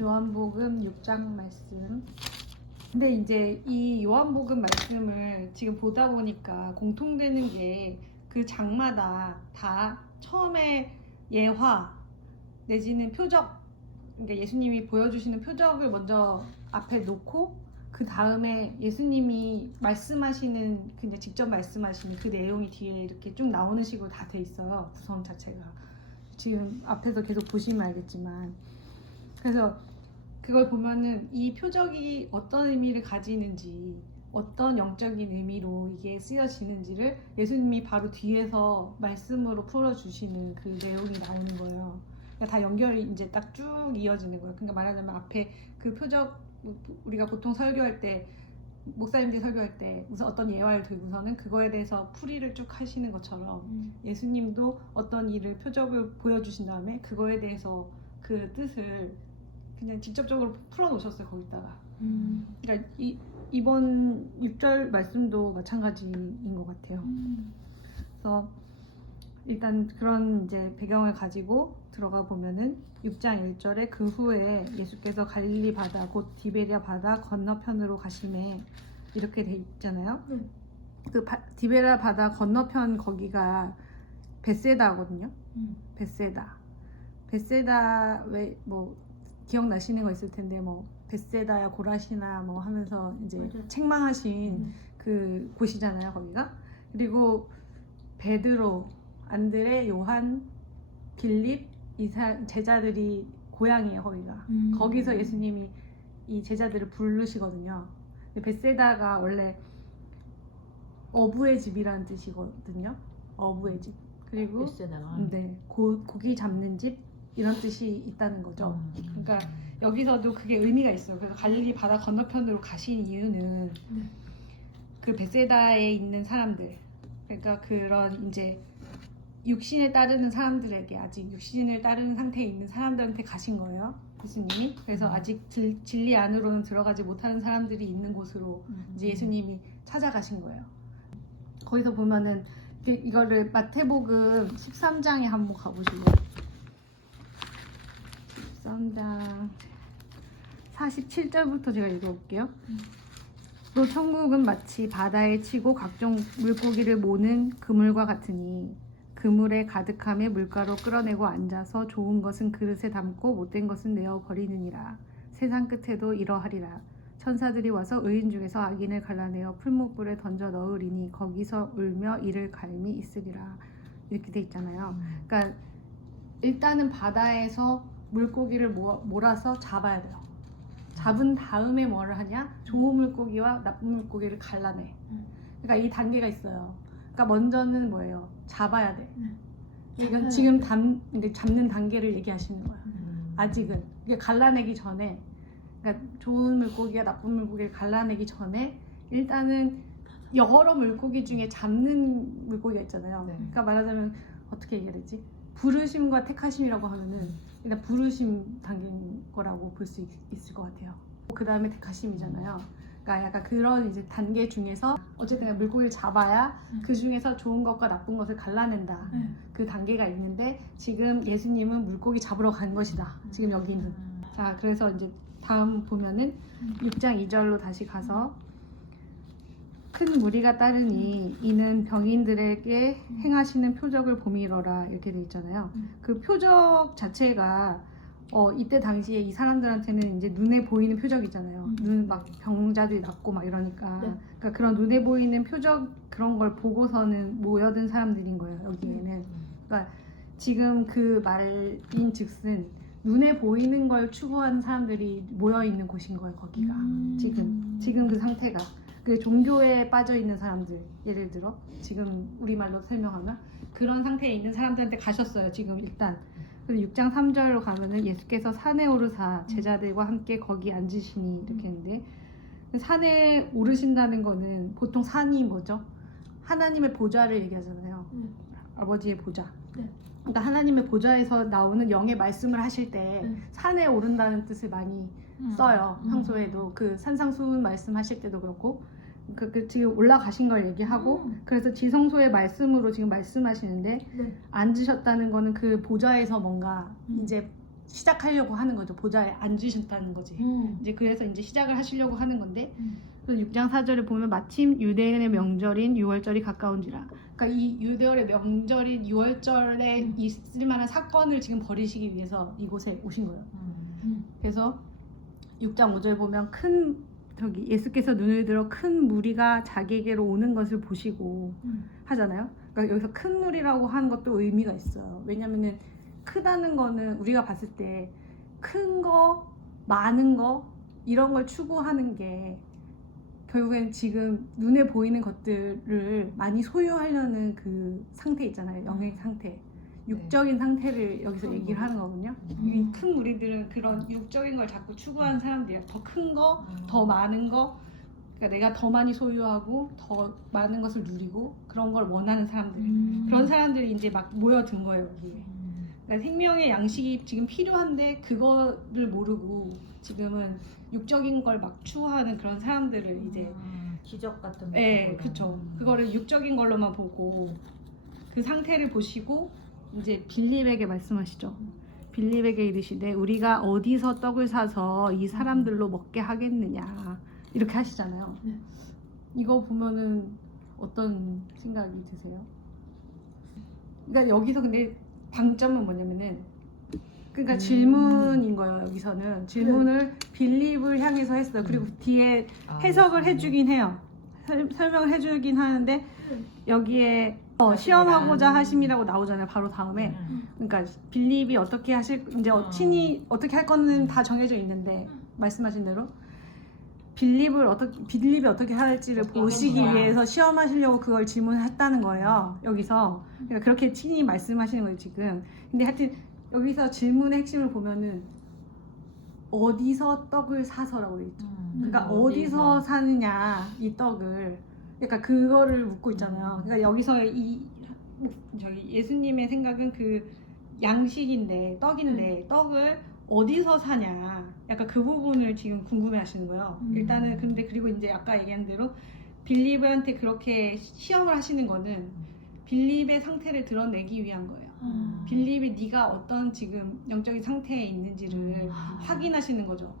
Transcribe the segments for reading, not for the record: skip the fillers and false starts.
요한복음 6장 말씀. 근데 이제 이 요한복음 말씀을 지금 보다 보니까 공통되는 게 그 장마다 다 처음에 예화 내지는 표적, 그러니까 예수님이 보여주시는 표적을 먼저 앞에 놓고 그 다음에 예수님이 말씀하시는, 그냥 직접 말씀하시는 그 내용이 뒤에 이렇게 쭉 나오는 식으로 다 돼 있어요. 구성 자체가. 지금 앞에서 계속 보시면 알겠지만. 그래서 그걸 보면은 이 표적이 어떤 의미를 가지는지, 어떤 영적인 의미로 이게 쓰여지는지를 예수님이 바로 뒤에서 말씀으로 풀어주시는 그 내용이 나오는 거예요. 그러니까 다 연결이 이제 딱 쭉 이어지는 거예요. 그러니까 말하자면 앞에 그 표적, 우리가 보통 설교할 때, 목사님들이 설교할 때 우선 어떤 예화를 들고서는 그거에 대해서 풀이를 쭉 하시는 것처럼 예수님도 어떤 일을, 표적을 보여주신 다음에 그거에 대해서 그 뜻을 그냥 직접적으로 풀어놓으셨어요, 거기다가. 그러니까 이번 6절 말씀도 마찬가지인 것 같아요. 그래서 일단 그런 이제 배경을 가지고 들어가 보면은 6장 1절에 그 후에 예수께서 갈릴리 바다 곧 디베랴 바다 건너편으로 가심에 이렇게 돼 있잖아요. 그 디베랴 바다 건너편 거기가 벳세다거든요. 벳세다 왜 뭐 기억나시는 거 있을 텐데 뭐 벳세다야 고라시나 뭐 하면서 이제 맞아요. 책망하신 그 곳이잖아요, 거기가. 그리고 베드로, 안드레, 요한, 빌립 이 제자들이 고향이에요, 거기가. 거기서 예수님이 이 제자들을 부르시거든요. 벳세다가 원래 어부의 집이라는 뜻이거든요. 어부의 집. 그리고 벳세다가. 네, 고기 잡는 집 이런 뜻이 있다는 거죠. 그러니까 여기서도 그게 의미가 있어요. 그래서 갈릴리 바다 건너편으로 가신 이유는 그 벳세다에 있는 사람들, 그러니까 그런 이제 육신을 따르는 사람들에게, 아직 육신을 따르는 상태에 있는 사람들한테 가신 거예요, 예수님이. 그래서 아직 진리 안으로는 들어가지 못하는 사람들이 있는 곳으로 이제 예수님이 찾아가신 거예요. 거기서 보면은 이거를 마태복음 13장에 한번 가보실래요? 13장 47절부터 제가 읽어볼게요. 또 천국은 마치 바다에 치고 각종 물고기를 모는 그물과 같으니 그물에 가득함에 물가로 끌어내고 앉아서 좋은 것은 그릇에 담고 못된 것은 내어 버리느니라. 세상 끝에도 이러하리라. 천사들이 와서 의인 중에서 악인을 갈라내어 풀무불에 던져 넣으리니 거기서 울며 이를 갈미 있으리라. 이렇게 돼 있잖아요. 그러니까 일단은 바다에서 물고기를 몰아서 잡아야 돼요. 잡은 다음에 뭐를 하냐? 좋은 물고기와 나쁜 물고기를 갈라내. 그러니까 이 단계가 있어요. 그러니까 먼저는 뭐예요? 잡아야 돼. 이건 지금 잡는 단계를 얘기하시는 거예요. 아직은. 이게 갈라내기 전에, 그러니까 좋은 물고기와 나쁜 물고기를 갈라내기 전에 일단은 여러 물고기 중에 잡는 물고기가 있잖아요. 그러니까 말하자면 어떻게 얘기해야 되지? 부르심과 택하심이라고 하면은 일단 부르심 단계인 거라고 볼 수 있을 것 같아요. 그 다음에 택하심이잖아요. 그러니까 약간 그런 이제 단계 중에서 어쨌든 물고기를 잡아야 그 중에서 좋은 것과 나쁜 것을 갈라낸다. 그 단계가 있는데 지금 예수님은 물고기 잡으러 간 것이다. 지금 여기는. 자, 그래서 이제 다음 보면은 6장 2절로 다시 가서 큰 무리가 따르니 이는 병인들에게 행하시는 표적을 보미러라 이렇게 돼 있잖아요. 그 표적 자체가 이때 당시에 이 사람들한테는 이제 눈에 보이는 표적이잖아요. 눈 막 병자들이 낫고 막 이러니까. 그러니까 그런 눈에 보이는 표적 그런 걸 보고서는 모여든 사람들인 거예요, 여기에는. 그러니까 지금 그 말인즉슨 눈에 보이는 걸 추구하는 사람들이 모여 있는 곳인 거예요, 거기가. 지금 그 상태가. 그 종교에 빠져 있는 사람들, 예를 들어 지금 우리말로 설명하면 그런 상태에 있는 사람들한테 가셨어요, 지금 일단. 그래서 6장 3절로 가면은 예수께서 산에 오르사 제자들과 함께 거기 앉으시니 이렇게 했는데, 산에 오르신다는 거는 보통 산이 뭐죠? 하나님의 보좌를 얘기하잖아요. 아버지의 보좌. 그러니까 하나님의 보좌에서 나오는 영의 말씀을 하실 때 산에 오른다는 뜻을 많이 써요. 평소에도 그 산상수훈 말씀하실 때도 그렇고 그 지금 올라가신 걸 얘기하고 그래서 지성소의 말씀으로 지금 말씀하시는데 앉으셨다는 거는 그 보좌에서 뭔가 이제 시작하려고 하는 거죠. 보좌에 앉으셨다는 거지. 이제 그래서 이제 시작을 하시려고 하는 건데 그래서 6장 4절에 보면 마침 유대인의 명절인 유월절이 가까운지라. 그러니까 이 유대인의 명절인 유월절에 있을 만한 사건을 지금 벌이시기 위해서 이곳에 오신 거예요. 그래서 6장 5절에 보면 예수께서 눈을 들어 큰 무리가 자기에게로 오는 것을 보시고 하잖아요. 그러니까 여기서 큰 무리라고 하는 것도 의미가 있어요. 왜냐면은 크다는 거는 우리가 봤을 때 큰 거, 많은 거 이런 걸 추구하는 게 결국엔 지금 눈에 보이는 것들을 많이 소유하려는 그 상태 있잖아요. 영의 상태. 육적인 상태를 여기서 얘기를 하는 거거든요. 이 큰 무리들은 그런 육적인 걸 자꾸 추구하는 사람들이야. 더 큰 거, 더 많은 거, 그러니까 내가 더 많이 소유하고 더 많은 것을 누리고 그런 걸 원하는 사람들. 그런 사람들이 이제 막 모여든 거예요, 여기에. 그러니까 생명의 양식이 지금 필요한데 그거를 모르고 지금은 육적인 걸 막 추구하는 그런 사람들을 이제 기적 같은 거. 네, 그렇죠. 그거를 육적인 걸로만 보고 그 상태를 보시고 이제 빌립에게 말씀하시죠. 빌립에게 이르시되 우리가 어디서 떡을 사서 이 사람들로 먹게 하겠느냐 이렇게 하시잖아요. 네. 이거 보면은 어떤 생각이 드세요? 그러니까 여기서 근데 방점은 뭐냐면은 그러니까 질문인 거예요. 여기서는 질문을 빌립을 향해서 했어요. 그리고 뒤에 해석을 해주긴 해요. 설명을 해주긴 하는데 여기에 시험하고자 하심이라고 나오잖아요. 바로 다음에. 그러니까 빌립이 어떻게 하실 이제 친히 어떻게 할 거는 다 정해져 있는데 말씀하신 대로 빌립이 어떻게 할지를 보시기 위해서 시험하시려고 그걸 질문했다는 거예요. 여기서 그러니까 그렇게 친히 말씀하시는 거예요 지금. 근데 하여튼 여기서 질문의 핵심을 보면은 어디서 떡을 사서라고 돼 있죠. 그러니까 어디서 사느냐 이 떡을. 그러니까 그거를 묻고 있잖아요. 그러니까 여기서 저기 예수님의 생각은 그 양식인데 떡인데 떡을 어디서 사냐 약간 그 부분을 지금 궁금해 하시는 거예요. 일단은 근데 그리고 이제 아까 얘기한 대로 빌립한테 그렇게 시험을 하시는 거는 빌립의 상태를 드러내기 위한 거예요. 빌립이 네가 어떤 지금 영적인 상태에 있는지를 확인하시는 거죠.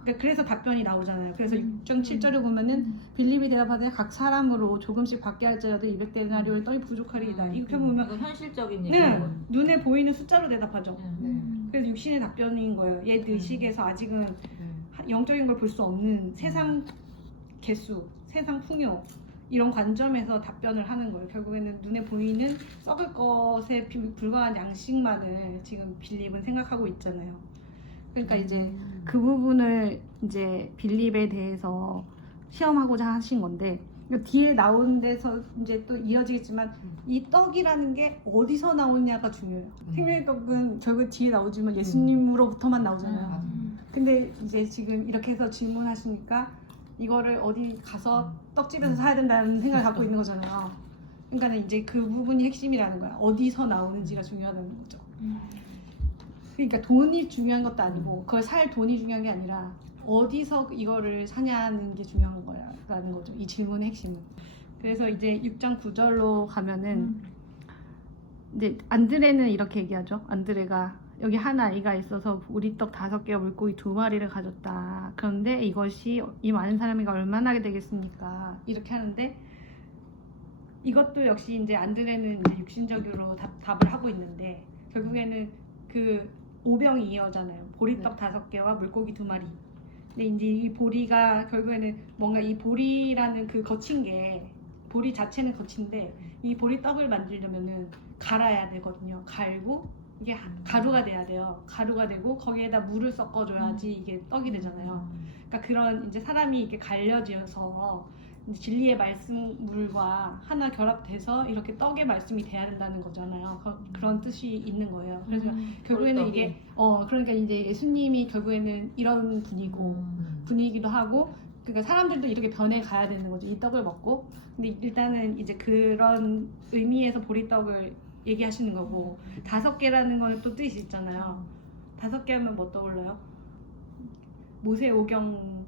그러니까 그래서 답변이 나오잖아요. 그래서 6장 7절을 보면은 빌립이 대답하되 각 사람으로 조금씩 받게 할지라도 200데나리온을 떡이 부족하리이다. 이렇게 보면 현실적인 네, 얘기고. 눈에 보이는 숫자로 대답하죠. 네. 그래서 육신의 답변인 거예요. 옛 의식에서 아직은 영적인 걸 볼 수 없는 세상 개수, 세상 풍요 이런 관점에서 답변을 하는 거예요. 결국에는 눈에 보이는 썩을 것에 불과한 양식만을 지금 빌립은 생각하고 있잖아요. 그러니까 이제 그 부분을 이제 빌립에 대해서 시험하고자 하신 건데 뒤에 나오는 데서 이제 또 이어지겠지만 이 떡이라는 게 어디서 나오냐가 중요해요. 생명의 떡은 결국 뒤에 나오지만 예수님으로부터만 나오잖아요. 근데 이제 지금 이렇게 해서 질문하시니까 이거를 어디 가서 떡집에서 사야 된다는 생각을 갖고 있는 거잖아요. 그러니까 이제 그 부분이 핵심이라는 거야. 어디서 나오는지가 중요하다는 거죠. 그러니까 돈이 중요한 것도 아니고 그걸 살 돈이 중요한 게 아니라 어디서 이거를 사냐는 게 중요한 거야라는 거죠. 이 질문의 핵심은. 그래서 이제 6장 9절로 가면은 이제 안드레는 이렇게 얘기하죠. 안드레가 여기 한 아이가 있어서 보리떡 5개와 물고기 2마리를 가졌다. 그런데 이것이 이 많은 사람이 얼마나 하게 되겠습니까? 이렇게 하는데 이것도 역시 이제 안드레는 이제 육신적으로 답을 하고 있는데 결국에는 그 오병이어잖아요. 보리떡 5개와 물고기 2마리. 근데 이제 이 보리가 결국에는 뭔가 이 보리라는 그 거친 게 보리 자체는 거친데 이 보리떡을 만들려면은 갈아야 되거든요. 갈고 이게 가루가 돼야 돼요. 가루가 되고 거기에다 물을 섞어줘야지 이게 떡이 되잖아요. 그러니까 그런 이제 사람이 이렇게 갈려져서 진리의 말씀물과 하나 결합돼서 이렇게 떡의 말씀이 돼야 된다는 거잖아요. 그런 뜻이 있는 거예요. 그래서 결국에는 이게 그러니까 이제 예수님이 결국에는 이런 분이기도 하고 그러니까 사람들도 이렇게 변해 가야 되는 거죠. 이 떡을 먹고. 근데 일단은 이제 그런 의미에서 보리떡을 얘기하시는 거고 5개라는 거는 또 뜻이 있잖아요. 5개 하면 뭐 떠올라요? 모세오경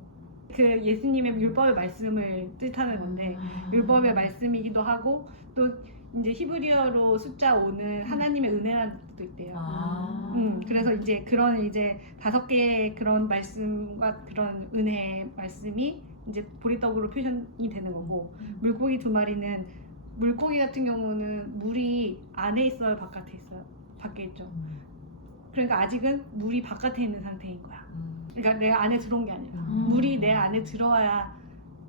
그 예수님의 율법의 말씀을 뜻하는 건데 율법의 말씀이기도 하고 또 이제 히브리어로 숫자 5는 하나님의 은혜라는 뜻도 있대요. 그래서 이제 그런 이제 5개의 그런 말씀과 그런 은혜의 말씀이 이제 보리떡으로 표현이 되는 거고, 물고기 2마리는, 물고기 같은 경우는 물이 안에 있어요, 바깥에 있어요? 밖에 있죠. 그러니까 아직은 물이 바깥에 있는 상태인 거야. 그러니까 내가 안에 들어온 게 아니라 물이 내 안에 들어와야,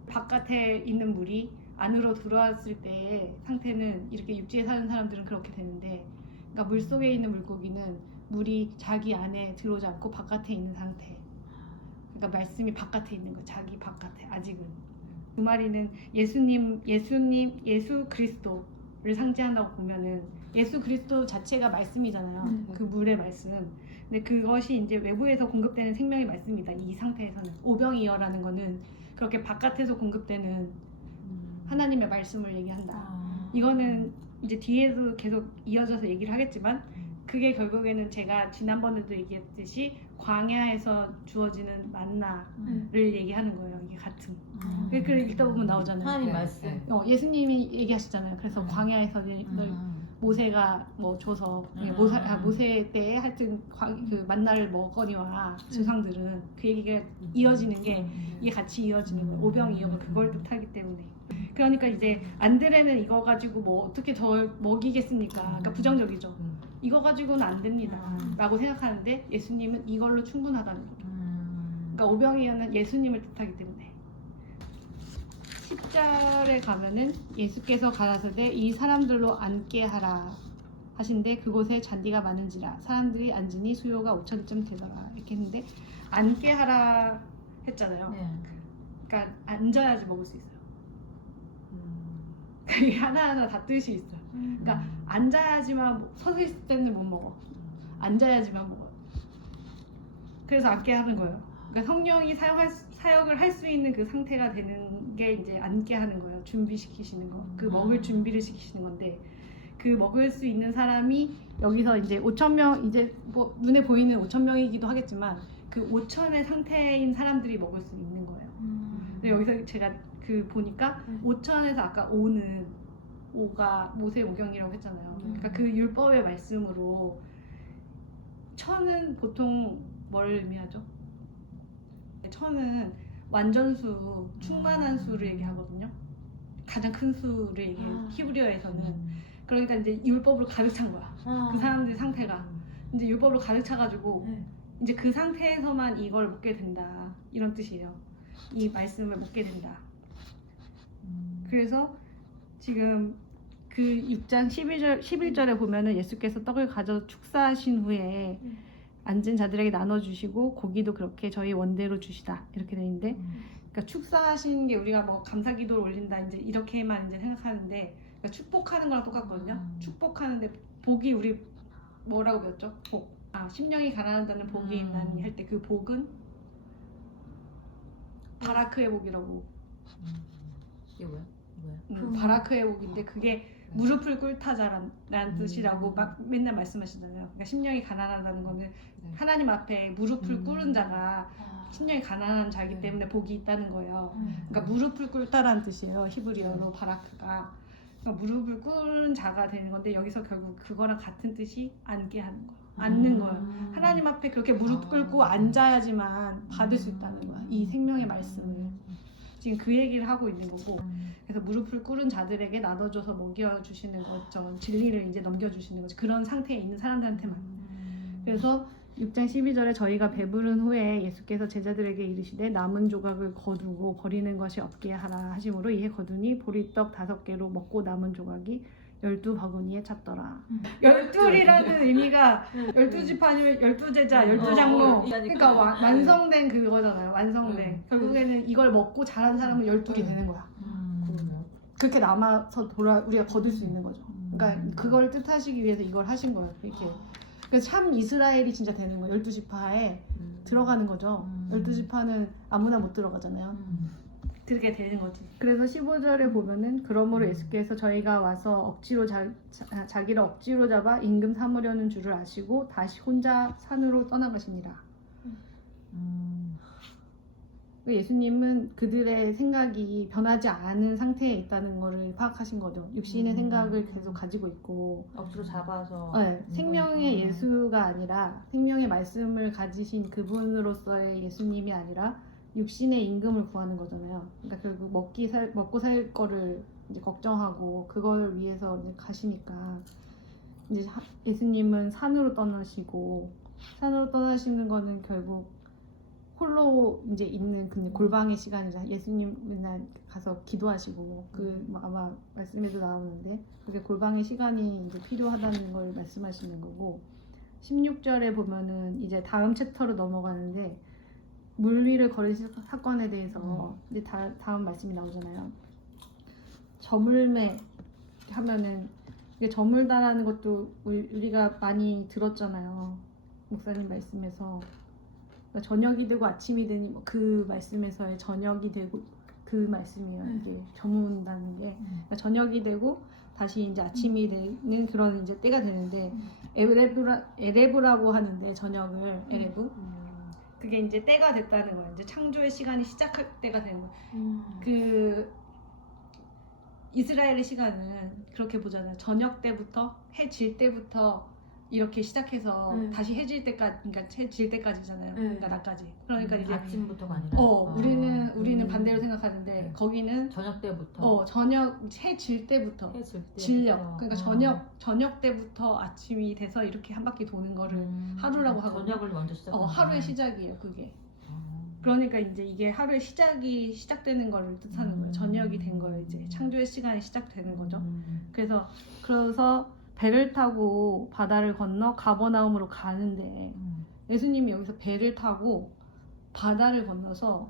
바깥에 있는 물이 안으로 들어왔을 때의 상태는, 이렇게 육지에 사는 사람들은 그렇게 되는데, 그러니까 물 속에 있는 물고기는 물이 자기 안에 들어오지 않고 바깥에 있는 상태. 그러니까 말씀이 바깥에 있는 거, 자기 바깥에 아직은. 2마리는 예수 그리스도를 상징한다고 보면은, 예수 그리스도 자체가 말씀이잖아요. 그 물의 말씀. 근데 그것이 이제 외부에서 공급되는 생명의 말씀이다. 이 상태에서는 오병이어라는 거는 그렇게 바깥에서 공급되는 하나님의 말씀을 얘기한다. 이거는 이제 뒤에도 계속 이어져서 얘기를 하겠지만, 그게 결국에는 제가 지난번에도 얘기했듯이 광야에서 주어지는 만나를 얘기하는 거예요. 이게 같은. 그걸 읽다 보면 나오잖아요. 하나님 말씀. 예수님이 얘기하시잖아요. 그래서 광야에서 널 모세가 뭐 줘서, 모세 때에 하여튼 그 만나를 먹거니와 조상들은, 그 얘기가 이어지는 게 이게 같이 이어지는 거예요. 오병이어가 그걸 뜻하기 때문에. 그러니까 이제 안드레는 이거 가지고 뭐 어떻게 더 먹이겠습니까? 그러니까 부정적이죠. 이거 가지고는 안 됩니다 라고 생각하는데, 예수님은 이걸로 충분하다는 거죠. 그러니까 오병이어는 예수님을 뜻하기 때문에. 10절에 가면은 예수께서 가라사대 이 사람들로 앉게 하라 하신데, 그곳에 잔디가 많은지라 사람들이 앉으니 수요가 5,000쯤 되더라, 이렇게 했는데, 앉게 하라 했잖아요. 그러니까 앉아야지 먹을 수 있어요. 그게 하나하나 다 뜻이 있어요. 그러니까 앉아야지만, 서서 있을 때는 못 먹어. 앉아야지만 먹어요. 그래서 앉게 하는 거예요. 그러니까 성령이 사역을 할 수 있는 그 상태가 되는 게 이제 앉게 하는 거예요. 준비시키시는 거. 그 먹을 준비를 시키시는 건데, 그 먹을 수 있는 사람이 여기서 이제 5,000명, 이제 뭐 눈에 보이는 5,000명이기도 하겠지만, 그 5,000의 상태인 사람들이 먹을 수 있는 거예요. 근데 여기서 제가 그 보니까 5,000에서 아까 5가 모세 오경이라고 했잖아요. 그러니까 그 율법의 말씀으로 1,000은 보통 뭘 의미하죠? 1,000은 완전수, 충만한 수를 얘기하거든요. 가장 큰 수를 얘기해요. 히브리어에서는. 그러니까 이제 율법으로 가득 찬 거야. 그 사람들 상태가. 이제 율법으로 가득 차가지고 이제 그 상태에서만 이걸 먹게 된다, 이런 뜻이에요. 이 말씀을 먹게 된다. 그래서 지금 그 6장 11절에 보면은 예수께서 떡을 가져 축사하신 후에 앉은 자들에게 나눠주시고 고기도 그렇게 저희 원대로 주시다, 이렇게 돼 있는데, 그러니까 축사하신 게 우리가 뭐 감사기도를 올린다 이제 이렇게만 이제 생각하는데, 그러니까 축복하는 거랑 똑같거든요. 축복하는데 복이 우리 뭐라고 배웠죠? 복. 심령이 가난하다는 복이 있나니 할 때 그 복은 바라크의 복이라고. 이게 뭐야? 바라크의 복인데, 그게 무릎을 꿇다자라는 뜻이라고 막 맨날 말씀하시잖아요. 그러니까 심령이 가난하다는 거는 하나님 앞에 무릎을 꿇은 자가 심령이 가난한 자이기 때문에 복이 있다는 거예요. 그러니까 무릎을 꿇다라는 뜻이에요, 히브리어로 바라크가. 그러니까 무릎을 꿇은 자가 되는 건데, 여기서 결국 그거랑 같은 뜻이 앉게 하는 거예요. 앉는 거예요. 하나님 앞에 그렇게 무릎 꿇고 앉아야지만 받을 수 있다는 거야, 이 생명의 말씀을. 지금 그 얘기를 하고 있는 거고, 그래서 무릎을 꿇은 자들에게 나눠줘서 먹여주시는 거죠. 진리를 이제 넘겨주시는 거죠. 그런 상태에 있는 사람들한테만. 그래서 6장 12절에 저희가 배부른 후에 예수께서 제자들에게 이르시되 남은 조각을 거두고 버리는 것이 없게 하라 하심으로, 이에 거두니 보리떡 5개로 먹고 남은 조각이 12바구니에 찼더라. 12이라는 의미가 12지파 아니면 12제자, 12장로. 그러니까 완성된 그거잖아요. 완성된. 결국에는 이걸 먹고 자란 사람은 12개 되는 거야. 그렇게 남아서 우리가 거둘 수 있는 거죠. 그러니까 그걸 뜻하시기 위해서 이걸 하신 거예요. 이렇게. 그래서 참 이스라엘이 진짜 되는 거예요. 12지파에 들어가는 거죠. 12지파는 아무나 못 들어가잖아요. 그렇게 되는 거지. 그래서 15절에 보면은, 그러므로 예수께서 저희가 와서 억지로 자기를 억지로 잡아 임금 삼으려는 줄을 아시고 다시 혼자 산으로 떠나가시니라. 예수님은 그들의 생각이 변하지 않은 상태에 있다는 것을 파악하신 거죠. 육신의 생각을 계속 가지고 있고 억지로 잡아서 생명의 예수가 아니라 생명의 말씀을 가지신 그분으로서의 예수님이 아니라 육신의 임금을 구하는 거잖아요. 그러니까 결국 먹고 살 거를 이제 걱정하고 그걸 위해서 이제 가시니까 이제 예수님은 산으로 떠나시는 거는 결국 홀로 이제 있는 근데 골방의 시간이잖아요. 예수님 맨날 가서 기도하시고 뭐 아마 말씀에도 나오는데 그게 골방의 시간이 이제 필요하다는 걸 말씀하시는 거고 16절에 보면은 이제 다음 챕터로 넘어가는데 물 위를 걸으신 사건에 대해서 이제 다음 말씀이 나오잖아요. 저물매 하면은 이게 저물다라는 것도 우리가 많이 들었잖아요. 목사님 말씀에서 그러니까 저녁이 되고 아침이 되니 그 말씀에서의 저녁이 되고 그 말씀이에요. 이게 저문다는 게 그러니까 저녁이 되고 다시 이제 아침이 되는 그런 이제 때가 되는데 에레브라고 하는데 저녁을 에레브 그게 이제 때가 됐다는 거예요. 이제 창조의 시간이 시작할 때가 되는 거예요. 그 이스라엘의 시간은 그렇게 보잖아요. 저녁 때부터 해 질 때부터 이렇게 시작해서 다시 해질 때까지, 그러니까 해질 때까지잖아요. 그러니까 낮까지. 그러니까 이제 아침부터가 아니라. 우리는 반대로 생각하는데 거기는 저녁 때부터. 저녁 해 질 때부터. 진력. 그러니까 저녁 때부터 아침이 돼서 이렇게 한 바퀴 도는 거를 하루라고 하거든요. 저녁을 먼저 시작. 하루의 시작이에요, 그게. 그러니까 이제 이게 하루의 시작이 시작되는 걸 뜻하는 거예요. 저녁이 된 거예요, 이제. 창조의 시간이 시작되는 거죠. 그래서 배를 타고 바다를 건너 가버나움으로 가는데 예수님이 여기서 배를 타고 바다를 건너서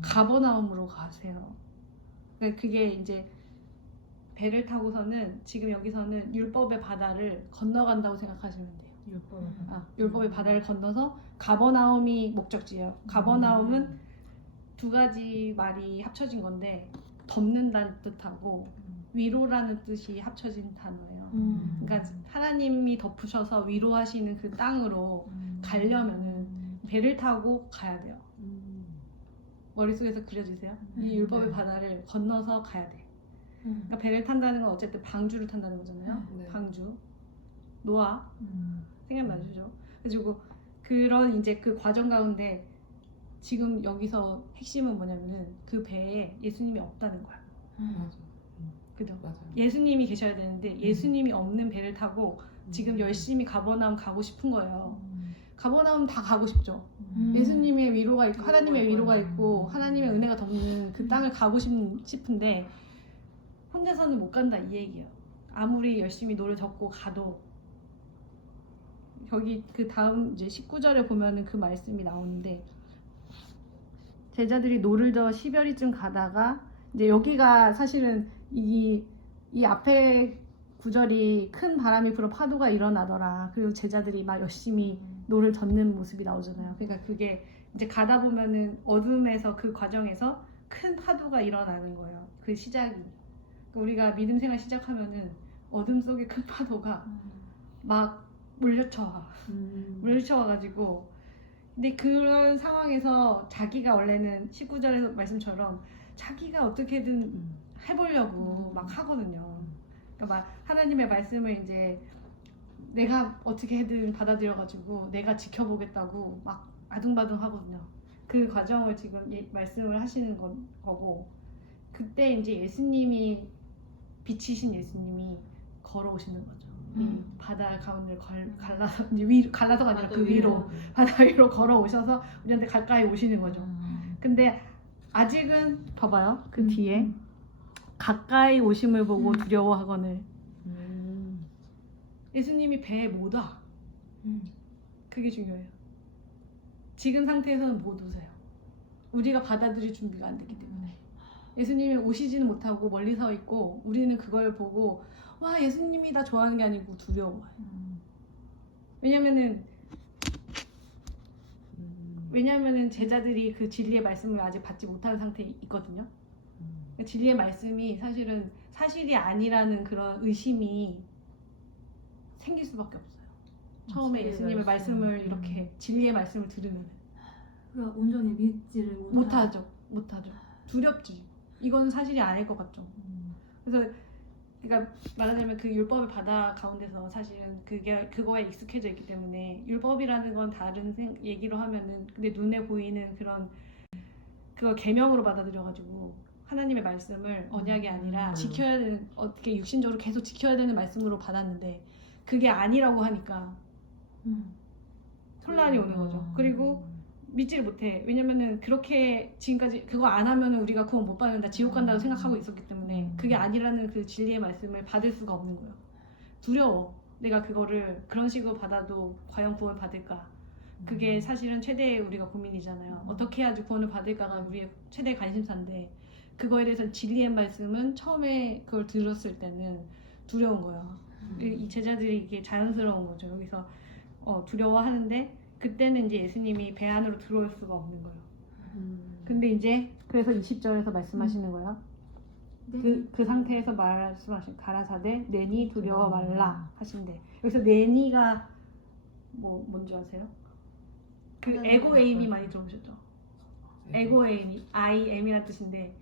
가버나움으로 가세요. 그러니까 그게 이제 배를 타고서는 지금 여기서는 율법의 바다를 건너간다고 생각하시면 돼요. 율법의 바다를 건너서 가버나움이 목적지예요. 가버나움은 두 가지 말이 합쳐진 건데 덮는다는 뜻하고 위로라는 뜻이 합쳐진 단어예요. 그러니까 하나님이 덮으셔서 위로하시는 그 땅으로 가려면은 배를 타고 가야 돼요. 머릿속에서 그려주세요. 이 율법의 바다를 건너서 가야 돼. 그러니까 배를 탄다는 건 어쨌든 방주를 탄다는 거잖아요. 방주. 노아. 생각나시죠? 그리고 그런 이제 그 과정 가운데 지금 여기서 핵심은 뭐냐면은 그 배에 예수님이 없다는 거야. 그죠? 예수님이 계셔야 되는데 예수님이 없는 배를 타고 지금 열심히 가버나움 가고 싶은 거예요. 가버나움 다 가고 싶죠. 예수님의 위로가 있고 하나님의 위로가 있고 하나님의 은혜가 덮는 그 땅을 가고 싶은데 혼자서는 못 간다 이 얘기예요. 아무리 열심히 노를 젓고 가도 여기 그 다음 이제 19절에 보면은 그 말씀이 나오는데 제자들이 노를 저어 10여리쯤 가다가 이제 여기가 사실은 이 앞에 구절이 큰 바람이 불어 파도가 일어나더라. 그리고 제자들이 막 열심히 노를 젓는 모습이 나오잖아요. 그러니까 그게 이제 가다 보면은 어둠에서 그 과정에서 큰 파도가 일어나는 거예요. 그 시작이. 그러니까 우리가 믿음 생활 시작하면은 어둠 속에 큰 파도가 막 물려쳐와가지고 근데 그런 상황에서 자기가 원래는 19절에서 말씀처럼 자기가 어떻게든 해보려고 막 하거든요. 그러니까 막 하나님의 말씀을 이제 내가 어떻게든 받아들여가지고 내가 지켜보겠다고 막 아둥바둥 하거든요. 그 과정을 지금 말씀을 하시는 거고 그때 이제 예수님이 빛이신 예수님이 걸어오시는 거죠. 이 바다 가운데를 갈라서가 아니라 그 위로 바다 위로 걸어오셔서 우리한테 가까이 오시는 거죠. 근데 아직은 봐봐요. 그 뒤에 가까이 오심을 보고 두려워하거늘 예수님이 배에 못 와. 그게 중요해요. 지금 상태에서는 못 오세요. 우리가 받아들일 준비가 안 됐기 때문에 예수님이 오시지는 못하고 멀리 서 있고 우리는 그걸 보고 와 예수님이 나 좋아하는 게 아니고 두려워요. 왜냐면은 제자들이 그 진리의 말씀을 아직 받지 못하는 상태에 있거든요. 진리의 말씀이 사실은 사실이 아니라는 그런 의심이 생길 수밖에 없어요. 처음에 예수님의 말씀을 이렇게 진리의 말씀을 들으면 그러니까 온전히 믿지를 못하죠. 두렵지. 이건 사실이 아닐 것 같죠. 그래서 그러니까 말하자면 그 율법의 바다 가운데서 사실은 그거에 익숙해져 있기 때문에 율법이라는 건 다른 얘기로 하면은 근데 눈에 보이는 그걸 계명으로 받아들여가지고 하나님의 말씀을 언약이 아니라 지켜야 되는 어떻게 육신적으로 계속 지켜야 되는 말씀으로 받았는데 그게 아니라고 하니까 혼란이 오는 거죠. 그리고 믿지를 못해. 왜냐면은 그렇게 지금까지 그거 안 하면은 우리가 구원 못 받는다, 지옥 간다고 생각하고 있었기 때문에 그게 아니라는 그 진리의 말씀을 받을 수가 없는 거예요. 두려워. 내가 그거를 그런 식으로 받아도 과연 구원 받을까? 그게 사실은 최대의 우리가 고민이잖아요. 어떻게 해야지 구원을 받을까가 우리의 최대 관심사인데 그거에 대해서 진리의 말씀은 처음에 그걸 들었을 때는 두려운 거예요. 이 제자들이 이게 자연스러운 거죠. 여기서 두려워하는데 그때는 이제 예수님이 배 안으로 들어올 수가 없는 거예요. 근데 이제 그래서 20절에서 말씀하시는 거예요. 그 상태에서 말씀하신 가라사대 내니 두려워 말라 하신대. 여기서 내니가 뭔지 아세요? 그 에고에임이 많이 들어오셨죠? 에고에임이 I am이라는 뜻인데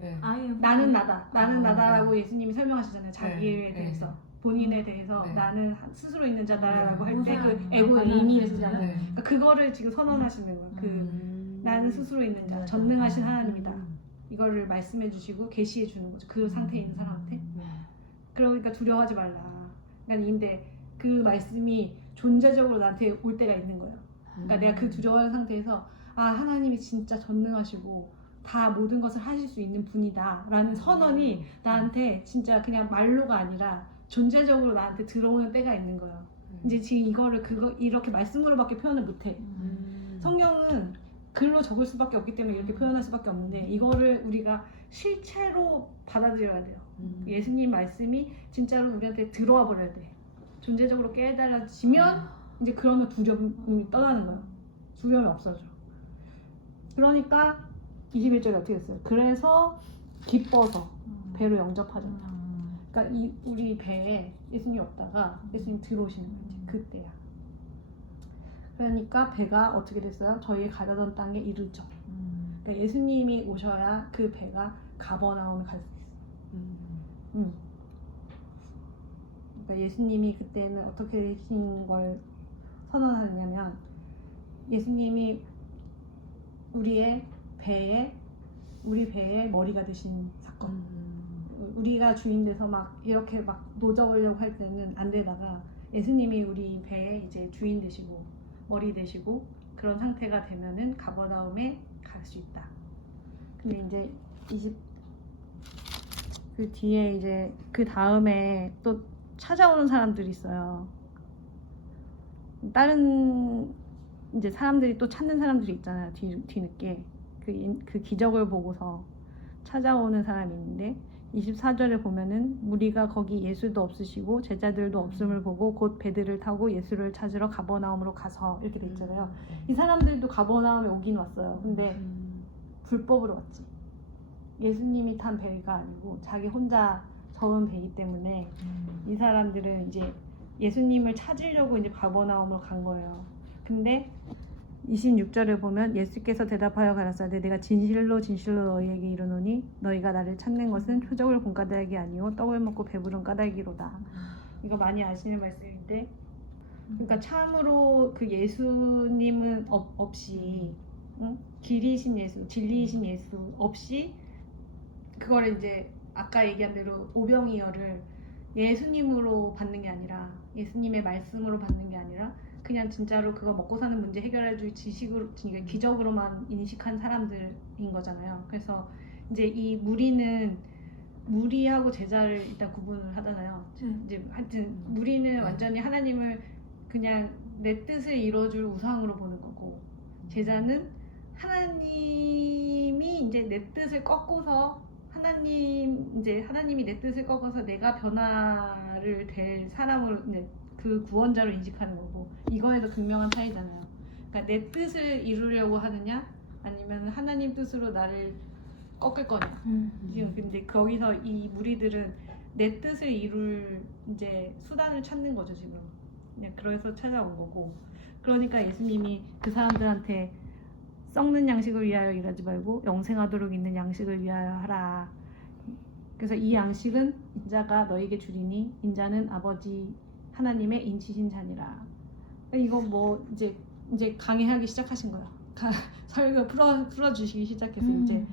나는 나다라고 예수님이 설명하시잖아요. 자기에 대해서 본인에 대해서 나는 스스로 있는 자다라고 할 때 그 에고에임이 쓰잖아요. 그러니까 그거를 지금 선언하시는 거예요. 나는 스스로 있는 자, 전능하신 하나님이다. 이거를 말씀해 주시고 계시해 주는 거죠. 그 상태에 있는 사람한테. 그러니까 두려워하지 말라. 근데 그 말씀이 존재적으로 나한테 올 때가 있는 거예요. 그러니까 내가 그 두려워하는 상태에서 하나님이 진짜 전능하시고 다 모든 것을 하실 수 있는 분이다 라는 선언이 나한테 진짜 그냥 말로가 아니라 존재적으로 나한테 들어오는 때가 있는 거예요. 이제 지금 이거를 이렇게 말씀으로밖에 표현을 못해. 성경은 글로 적을 수밖에 없기 때문에 이렇게 표현할 수밖에 없는데 이거를 우리가 실체로 받아들여야 돼요. 예수님 말씀이 진짜로 우리한테 들어와 버려야 돼. 존재적으로 깨달아지면 이제 그러면 두려움이 떠나는 거예요. 두려움이 없어져. 그러니까 21절에 어떻게 됐어요? 그래서 기뻐서 배로 영접하셨다. 그러니까 우리 배에 예수님이 없다가 예수님 들어오시는 거지. 그때야. 그러니까 배가 어떻게 됐어요? 저희의 가려던 땅에 이르죠. 그러니까 예수님이 오셔야 그 배가 가버나움에 갈 수 있어요. 그러니까 예수님이 그때는 어떻게 되신 걸 선언하느냐면 예수님이 우리 배에 머리가 되신 사건. 우리가 주인 돼서 막 이렇게 막 노져보려고 할 때는 안 되다가 예수님이 우리 배에 이제 주인 되시고 머리 되시고 그런 상태가 되면은 가버나움에 갈 수 있다. 근데 이제 그 뒤에 이제 그 다음에 또 찾아오는 사람들이 있어요. 다른 이제 사람들이 또 찾는 사람들이 있잖아요. 뒤늦게 그 기적을 보고서 찾아오는 사람이 있는데 24절에 보면은 무리가 거기 예수도 없으시고 제자들도 없음을 보고 곧 배들을 타고 예수를 찾으러 가버나움으로 가서 이렇게 돼 있잖아요. 이 사람들도 가버나움에 오긴 왔어요. 근데 불법으로 왔지. 예수님이 탄 배가 아니고 자기 혼자 저은 배이기 때문에 이 사람들은 이제 예수님을 찾으려고 이제 가버나움으로 간 거예요. 근데 26절에 보면 예수께서 대답하여 가라사대 내가 진실로 너희에게 이르노니 너희가 나를 찾는 것은 표적을 본 까닭이 아니요 떡을 먹고 배부른 까닭이로다. 이거 많이 아시는 말씀인데 그러니까 참으로 그 예수님은 없이 길이신 예수, 진리이신 예수 없이 그걸 이제 아까 얘기한 대로 오병이어를 예수님으로 받는 게 아니라 예수님의 말씀으로 받는 게 아니라 그냥 진짜로 그거 먹고 사는 문제 해결해줄 지식으로 기적으로만 인식한 사람들인 거잖아요. 그래서 이제 이 무리하고 제자를 일단 구분을 하잖아요. 이제 하여튼 무리는 완전히 하나님을 그냥 내 뜻을 이뤄줄 우상으로 보는 거고 제자는 하나님이 이제 내 뜻을 꺾고서 하나님이 내 뜻을 꺾어서 내가 변화를 될 사람으로 이제 그 구원자로 인식하는 거고 이거에도 극명한 차이잖아요. 그러니까 내 뜻을 이루려고 하느냐 아니면 하나님 뜻으로 나를 꺾을 거냐. 지금 근데 거기서 이 무리들은 내 뜻을 이룰 이제 수단을 찾는 거죠 지금. 그냥 그래서 찾아온 거고. 그러니까 예수님이 그 사람들한테 썩는 양식을 위하여 일하지 말고 영생하도록 있는 양식을 위하여 하라. 그래서 이 양식은 인자가 너에게 주리니 인자는 아버지 하나님의 인치신 자니라. 이거 뭐 이제 강의하기 시작하신 거야. 설교 풀어주시기 시작해서 이제